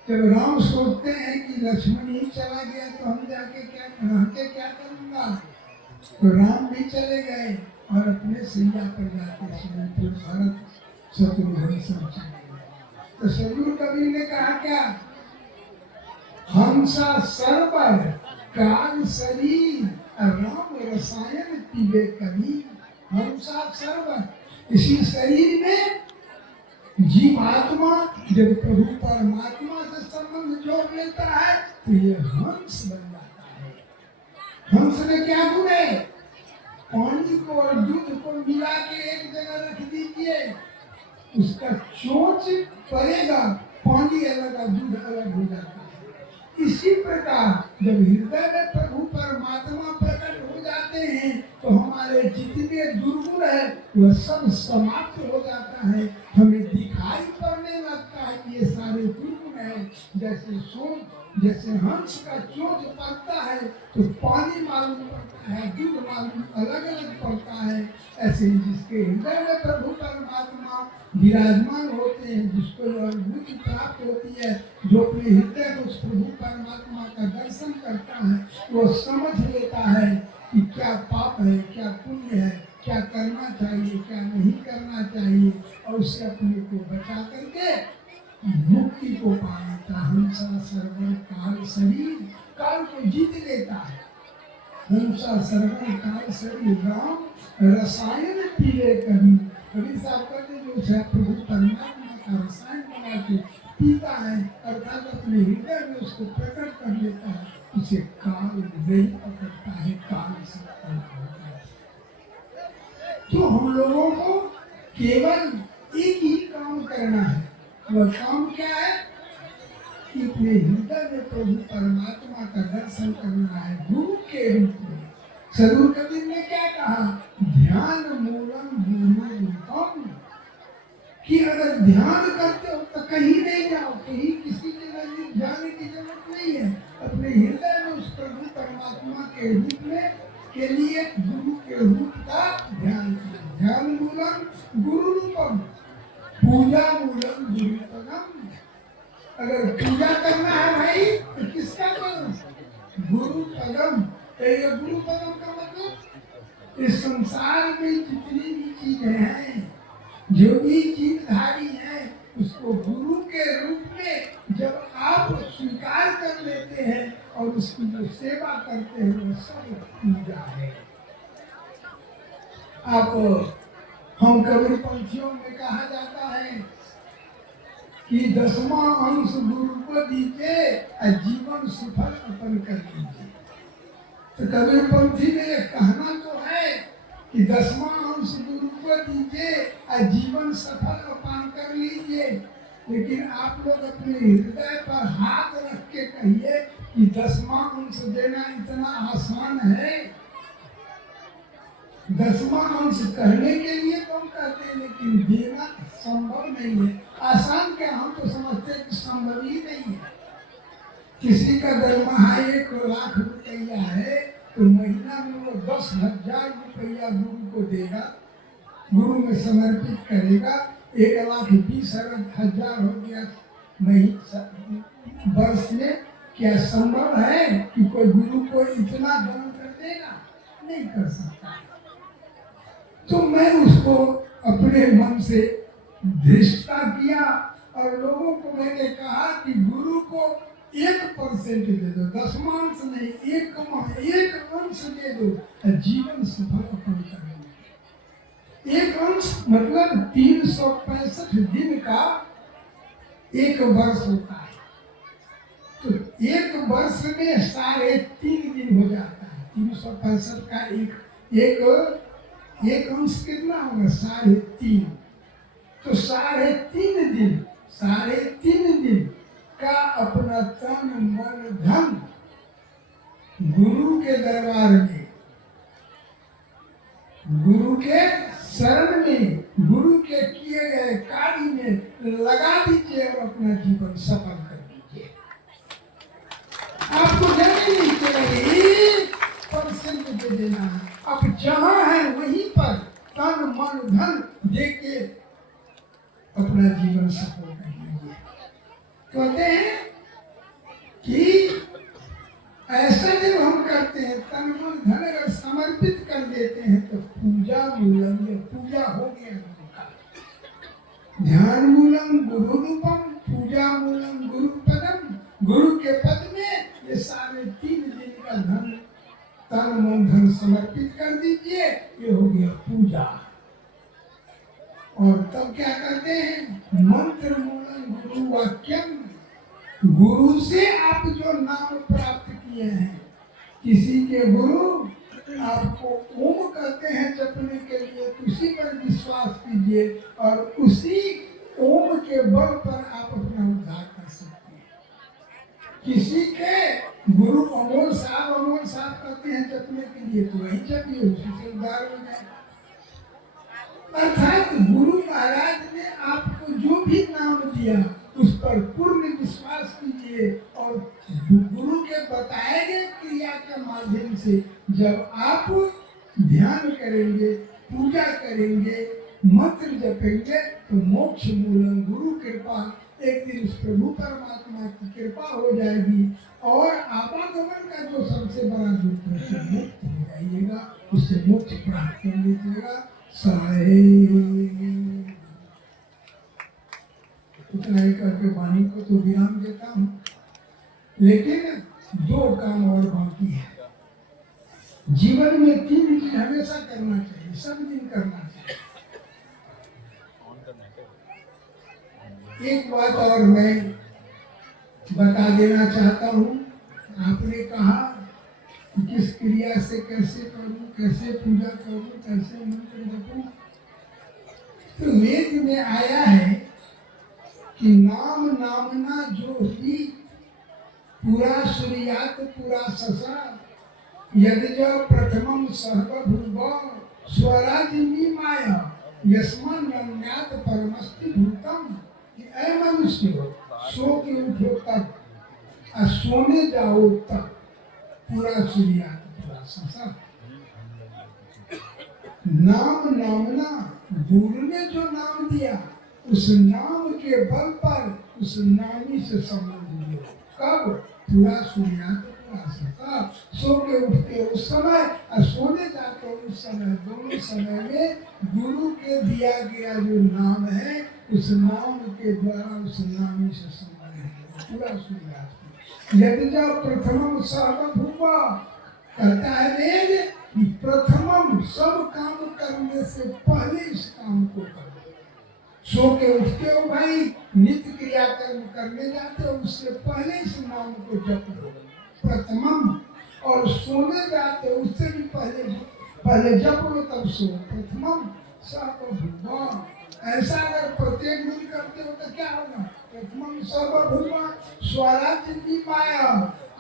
जब राम सोचते हैं कि लक्ष्मण ही चला गया तो हम जाके क्या करूंगा, तो राम भी चले गए और अपने सैया पर जाके फिर भरत शत्रुघ्न सब चले गए। तो सदगुरु कबीर ने कहा क्या, हंसा सरबर काल शरीर राम रसायन पीवे कबीर। हंसा सरबर, इसी शरीर में जीवात्मा जब प्रभु परमात्मा से संबंध जोड़ लेता है तो ये हंस बन जाता है। हंस में क्या गुण है? पानी को और दूध को मिला के एक जगह रख दीजिए, उसका चोंच पड़ेगा, पानी अलग और दूध अलग हो जाता है। इसी प्रकार जब हृदय में प्रभु परमात्मा प्रकट हो जाते हैं तो हमारे जितने दुर्गुण है वह सब समाप्त हो जाता है। हमें दिखाई पड़ने लगता है कि ये सारे दुर्गुण है। जैसे हंस का चोंच पड़ता है तो पानी मालूम पड़ता है, दूध मालूम अलग अलग पड़ता है, ऐसे ही जिसके हृदय में प्रभु परमात्मा विराजमान होते हैं, जिसको अनुभूति प्राप्त होती है, जो अपने हृदय में उस प्रभु परमात्मा का दर्शन करता है, वो समझ लेता है कि क्या पाप है, क्या पुण्य है, क्या करना चाहिए, क्या नहीं करना चाहिए, और उससे अपने को बचा करके मुक्ति को पा लेता। हंसा सर्वर काल शरीर, काल को जीत लेता है। हंसा सर्वर काल शरीर राम रसायन पीले कभी। कभी साहब कहते जो है प्रभु परमात्मा का रसायन बना के पीता है, अर्थात अपने हृदय में उसको प्रकट कर लेता है, उसे काल नहीं पकड़ता है, काल से अलग होता है। तो हम लोगों को केवल एक ही काम करना है। वह काम क्या है कि अपने हृदय में प्रभु परमात्मा परमात्मा का दर्शन करना है गुरु के रूप में। सदगुरु कबीर ने क्या कहा, ध्यान मूलम गुरु रूपम, कि अगर ध्यान करते हो तो कहीं नहीं जाओ, कहीं किसी के नजदीक जाने की जरूरत नहीं है। अपने हृदय में उस प्रभु परमात्मा के रूप में के लिए गुरु के रूप का ध्यान करें। ध्यान मूलम गुरु रूपम, पूजा मूलम गुरु पदम। अगर पूजा करना है भाई तो किसका करो, गुरु पदम। ये गुरु पदम का मतलब इस संसार में जितनी भी चीजें हैं, जो भी चीजधारी है, उसको गुरु के रूप में जब आप स्वीकार कर लेते हैं और उसकी जो सेवा करते हैं वो सब पूजा है। आप हम कबीर पंथियों में कहा जाता है कि 10वां अंश गुरु को दीजिए और जीवन सफल अपन कर लीजिए। तो कबीर पंथी में एक कहना तो है कि 10वां अंश गुरु को दीजिए और जीवन सफल अपान कर लीजिए, लेकिन आप लोग अपने हृदय पर हाथ रख के कहिए कि 10वां अंश देना इतना आसान है। 10वां अंश कहने के लिए तो हम कहते हैं, लेकिन देना संभव नहीं है। आसान क्या, हम तो समझते हैं कि संभव ही नहीं है। किसी का दरमाहा 1 लाख रुपया है तो महीना में वो 10,000 रुपया गुरु को देगा, गुरु में समर्पित करेगा। 1,20,000 हो गया वर्ष में। क्या संभव है कि कोई गुरु को इतना दान कर देगा? नहीं कर सकता। तो मैं उसको अपने मन से धृष्टता किया और लोगों को मैंने कहा कि गुरु को 1% दे दो, 10वां अंश नहीं, 1 अंश दे दो, जीवन सफल अपन करेंगे। 1 अंश मतलब 365 दिन का 1 वर्ष होता है। तो 1 वर्ष में 3.5 दिन हो जाता है। 365 का एक अंश कितना होगा, 3.5। तो 3.5 दिन का अपना तन मन धन गुरु के दरबार में, गुरु के शरण में, गुरु के किए गए कार्य में लगा दीजिए और अपना जीवन सफल कर दीजिए। आपको जरूरी नहीं चाहिए 1% दे देना है। आप जहाँ है वहीं पर तन मन धन दे के अपना जीवन सफल कर लीजिए। कहते हैं कि ऐसा जब हम करते हैं, तन मन धन अगर समर्पित कर देते हैं तो पूजा मूलम, ये पूजा हो गया गुरु का। ध्यान मूलम गुरु रूपम, पूजा मूलम गुरु पदम। गुरु के पद में ये 3.5 दिन का धन, तन मन धन समर्पित कर दीजिए, ये हो गया पूजा। और तब क्या करते हैं, मंत्र मूलम गुरु वाक्यम। गुरु से आप जो नाम प्राप्त किए हैं, किसी के गुरु आपको ओम कहते हैं जपने के लिए, उसी पर विश्वास कीजिए और उसी ओम के बल पर आप अपना उद्धार कर सकते हैं। किसी के गुरु अमोल साहब कहते हैं जपने के लिए, तो वही जपिए, उसी से उद्धार हो जाएगा। अर्थात गुरु महाराज ने आपको जो भी नाम दिया उस पर पूर्ण विश्वास कीजिए और गुरु के बताए गए क्रिया के माध्यम से जब आप ध्यान करेंगे, पूजा करेंगे, मंत्र जपेंगे तो मोक्ष मूलम गुरु कृपा, एक दिन उस प्रभु परमात्मा की कृपा हो जाएगी और आवागमन का जो सबसे बड़ा दुख है उससे मुक्त हो जाइएगा, उससे मोक्ष प्राप्त कर लीजिएगा। इतना ही करके वाणी को तो विराम देता हूँ, लेकिन 2 काम और बाकी है। जीवन में 3 चीज हमेशा करना चाहिए, सब दिन करना चाहिए। एक बात और मैं बता देना चाहता हूँ। आपने कहा कि किस क्रिया से कैसे करूँ, कैसे पूजा करूँ, कैसे मंत्र जपूँ। तो वेद में आया है कि नाम नामना जो भी पूरा सूर्यात पूरा ससा यदि जो प्रथमम सर्वभूव स्वराजिनी माया यस्मान नन्यात परमस्ति भूतम। ऐ मनुष्य हो, सो के उठो तब और सोने जाओ तब पूरा सूर्यात पूरा ससा। नाम नामना गुरु ने जो नाम दिया उस नाम के बल पर उस नामी से संबंध लियो। कब? पूरा सूर्यात पूरा सका। सो के उठते उस समय और सोने जाते उस समय, दोनों समय में गुरु के दिया गया जो नाम है उस नाम के द्वारा उस नामी से संबंध है पूरा सूर्यात। यदि जब प्रथमम सर्वभूवा कहता है वेद कि प्रथमम सब काम करने से पहले इस काम को करो। सो के उठते हो भाई, नित्य क्रियाकर्म करने जाते हो उससे पहले इस नाम को जप लो प्रथमम। और सोने जाते हो उससे भी पहले जप लो तब सो। प्रथमम सर्वभूमा। ऐसा अगर प्रत्येक दिन करते हो तो क्या होगा? प्रथमम सर्वभूमा स्वराज्य माया।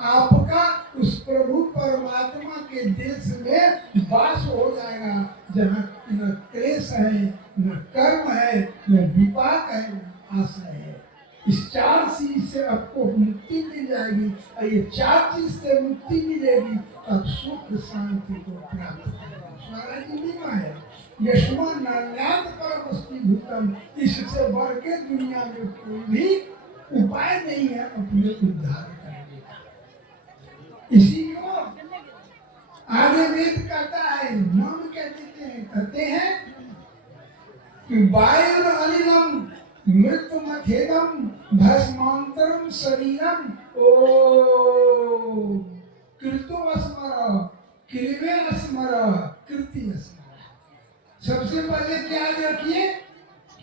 आपका उस प्रभु परमात्मा के देश में वास हो जाएगा जहाँ न क्लेश है, न कर्म है, न विपाक है, न आश्रय है। इस चार चीज से आपको मुक्ति मिल जाएगी और ये चार चीज से मुक्ति मिलेगी तब सुख शांति को प्राप्त करेगा। स्वराज्य माया यशमान नान्यात परमस्ति भूतम। इससे बढ़ के दुनिया में कोई भी उपाय नहीं है अपने उद्धार करने का। इसी को आगे वेद कहता है, नाम क्या देते हैं? कहते हैं कि वायु अनिलम मृत्यु मथेदम भस्मांतरम शरीरम ओ कृतो अस्मर कृवे अस्मर कृति अस्मर। सबसे पहले क्या रखिए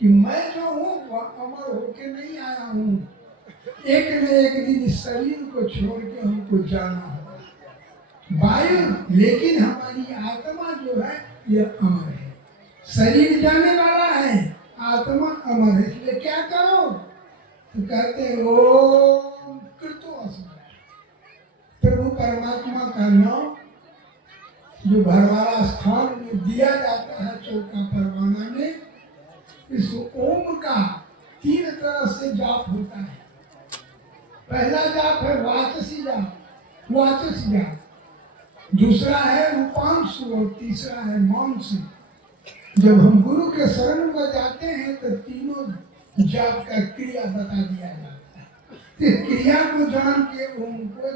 कि मैं जो हूँ वह अमर होके नहीं आया हूँ। एक न एक दिन इस शरीर को छोड़ के हमको जाना होगा। वायु लेकिन हमारी आत्मा जो है यह अमर है। शरीर जाने वाला है, आत्मा अमर है। इसलिए क्या करो तो कहते हैं ओम कृतो अस्मर। प्रभु परमात्मा का नाम जो भरवाड़ा स्थान में दिया जाता है चौका परवाना में, इस ओम का 3 तरह से जाप होता है। पहला जाप है वाचसी जाप, वाचसी जाप। दूसरा है रूपांशु और तीसरा है मांसु। जब हम गुरु के शरण में जाते हैं तो तीनों जाप का क्रिया बता दिया जाता है। तो क्रिया को जान के ओम को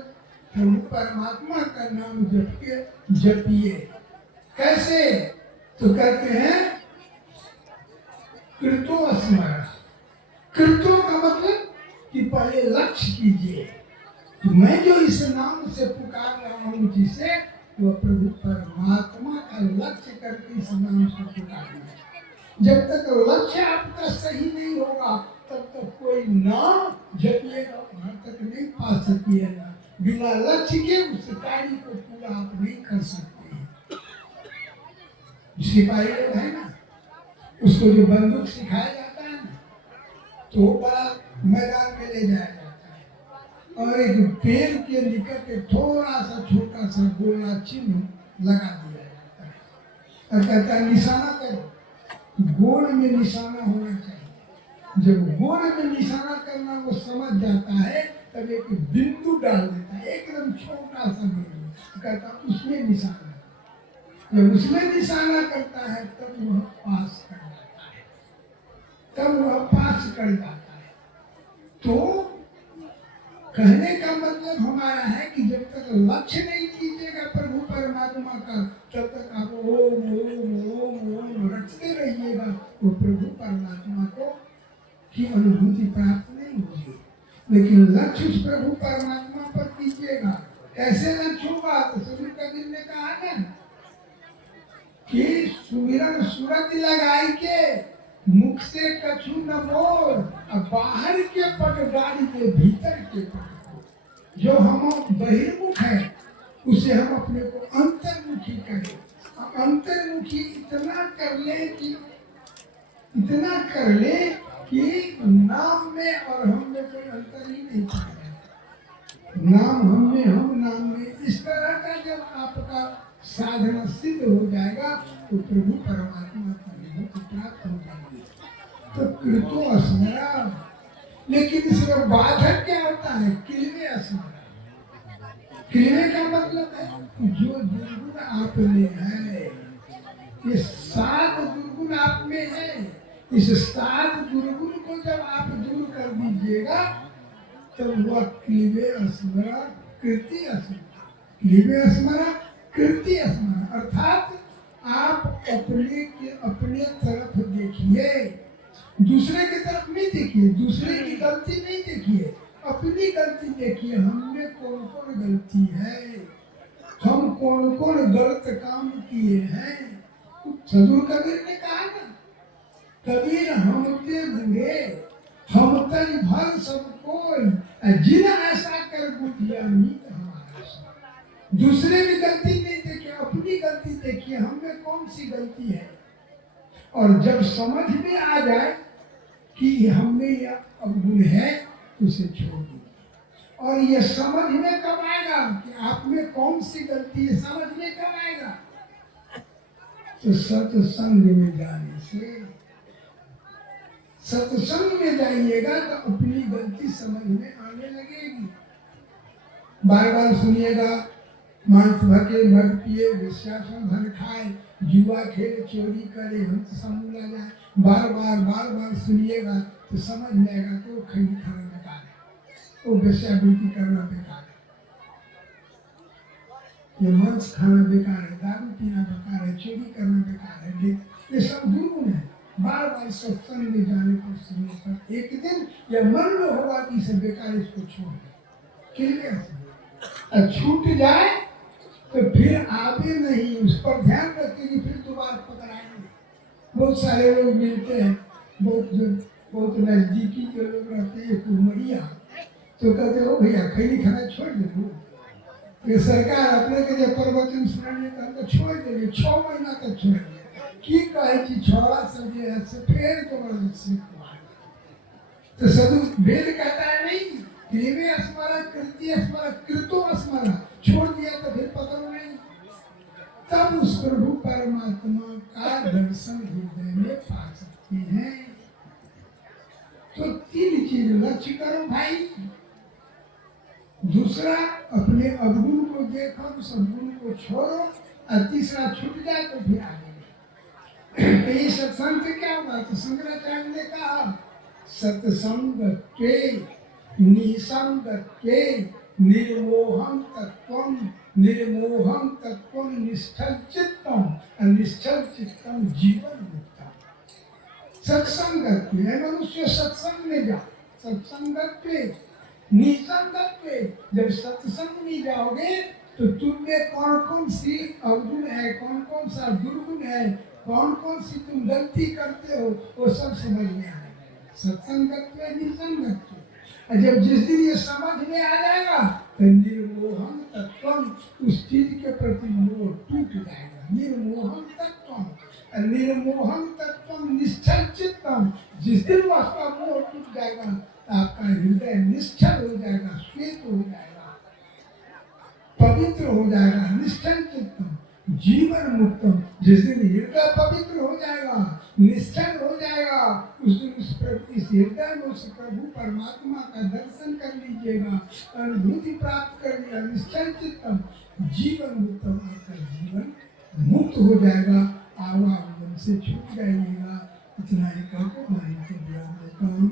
प्रभु परमात्मा का नाम जपिए। कैसे? तो कहते हैं कृतो अस्मर। कृतो का मतलब कि पहले लक्ष्य कीजिए तो मैं जो इस नाम से पुकार रहा हूँ जिसे, वह प्रभु परमात्मा का लक्ष्य करके इस नाम से पुकारिए। जब तक लक्ष्य आपका सही नहीं होगा तब तक कोई नाम जपिएगा वहां तक नहीं पा सकिएगा। बिना लक्ष्य के उस कार्य को पूरा आप नहीं कर सकते। सिपाही लोग है ना, उसको जो बंदूक सिखाया जाता है ना, तो बड़ा मैदान में ले जाया जाता है और एक पेड़ के निकट एक थोड़ा सा छोटा सा गोला चिन्ह लगा दिया जाता है और कहता है निशाना करो। गोल में निशाना होना चाहिए। जब गोल में निशाना करना वो समझ जाता है तब एक बिंदु डाल देता है, एकदम छोटा सा बिंदु, कहता उसमें निशाना। जब उसमें निशाना करता है तब वह पास कर जाता है, तब वह पास कर जाता है। तो कहने का मतलब हमारा है कि जब तक लक्ष्य नहीं कीजिएगा प्रभु परमात्मा का तब तक आप ओम ओम ओम ओम रटते रहिएगा तो प्रभु परमात्मा को की अनुभूति प्राप्त नहीं होगी। लेकिन लक्ष्य उस प्रभु परमात्मा पर कीजिएगा। कैसे लक्ष्य होगा? तो सुबीर कबीर ने कहा ना कि सुमिरन सूरत लगाई के मुख से कछु न बोल और बाहर के पटदारी के भीतर के पट। जो हम बहिर्मुख है उसे हम अपने को अंतर्मुखी करें। अंतर्मुखी इतना कर ले कि नाम में और हम में कोई अंतर ही नहीं पाएगा। नाम हम में हम नाम में, इस तरह का जब आपका साधना सिद्ध हो जाएगा तो प्रभु परमात्मा की विभूति प्राप्त हो जाएगी। तो कृतो स्मरा, लेकिन इसमें बाधक क्या होता है? किलवे स्मरा। किलवे का मतलब है जो दुर्गुण आप में है, ये 7 दुर्गुण आप में है, इस 7 दुर्गुण को जब आप दूर कर दीजिएगा तब वह क्लीवे स्मरा कृति स्मरा, क्लीवे स्मरा कृति स्मरा, अर्थात आप अपने तरफ देखिए, दूसरे की तरफ नहीं देखिए, दूसरे की गलती नहीं देखिए, अपनी गलती देखिए। हम में कौन कौन गलती है, हम कौन कौन गलत काम किए हैं। सदगुरु कबीर ने कहा ना, कबीर हम ते बुरे हम तन भर सब कोई, जिन ऐसा कर बुझिया मीत हमारा सब। दूसरे की गलती नहीं देखिए, अपनी गलती देखिए, हम में कौन सी गलती है। और जब समझ में आ जाए कि हम में यह अवगुण है, उसे छोड़ दीजिए। और ये समझ में कब आएगा कि आप में कौन सी गलती है, समझ में कब आएगा? तो सत्संग में जाने से, सत्संग में जाइएगा तो अपनी गलती समझ में आने लगेगी। बार बार सुनिएगा, मांस भके मद पिए विश्वासन धन खाए, जुआ खेले चोरी करे हम तो समूला जाए, बार बार सुनिएगा तो समझ में आएगा तो खैनी खाना बेकार है, वो वेश्यावृत्ति करना बेकार है, ये मांस खाना बेकार है, दारू पीना बेकार है, चोरी करना बेकार है, ये सब दुर्गुण है। बार बार सत्संग में जाने पर सुनने पर एक दिन यह मन में होगा कि इसे बेकार, इसको छोड़ दे, क्लियर छूट जाए तो फिर आगे नहीं, उस पर ध्यान रखेंगे, फिर दोबारा पकड़ाएंगे। बहुत सारे लोग मिलते हैं, बहुत नजदीकी के लोग रहते हैं कुमरिया, तो कहते हो भैया खैनी खाना छोड़ दे, ये सरकार अपने के जब प्रवचन सुनाने का छोड़ देंगे, 6 महीना तक छोड़ दिया की कहे कि छोड़ा सब से फिर जबरदस्ती तो सदु वेद कहता है नहीं, क्लीवे स्मरा कृति स्मरा कृतो स्मरा, छोड़ दिया तो फिर पकड़ो नहीं। तब उस प्रभु परमात्मा का दर्शन हृदय में पा सकते हैं। तो 3 चीज लक्ष्य करो भाई। दूसरा, अपने अवगुण को देखो, उस अवगुण को छोड़ो, और तीसरा छूट जाए तो फिर आगे। तो ये सत्संग से क्या होगा? तो शंकराचार्य ने कहा सत्संग के निसंग के निर्मोहम तत्वम, निर्मोहम तत्वम निश्चल चित्तम, निश्चल चित्तम जीवन मुक्तम। सत्संग है मनुष्य सत्संग में जा, सत्संग निसंग, जब सत्संग में जाओगे तो तुमने कौन कौन सी अवगुण है, कौन कौन सा दुर्गुण है, कौन कौन सी तुम गलती करते हो, वो सब समझ में आएगा। सत्संगत्व निसंगत्व, और जब जिस दिन ये समझ में आ जाएगा तो निर्मोहन तत्व, उस चीज के प्रति मोह टूट जाएगा। निर्मोहन तत्व, निर्मोहन तत्व निश्चल चित्तम, जिस दिन उसका मोह टूट जाएगा तो आपका हृदय निश्चल हो जाएगा, श्वेत हो जाएगा, पवित्र हो जाएगा, निश्चल चित्तम जीवन मुक्तम। जिस दिन हृदय पवित्र हो जाएगा, निश्चल हो जाएगा, उस दिन इस हृदय में उस प्रभु परमात्मा का दर्शन कर लीजिएगा, अनुभूति प्राप्त कर लिया, निश्चल चित्तम जीवन मुक्तम, आपका जीवन मुक्त हो जाएगा, आवागमन से छूट जाइएगा। इतना ही कहकर वाणी को विराम देता हूँ।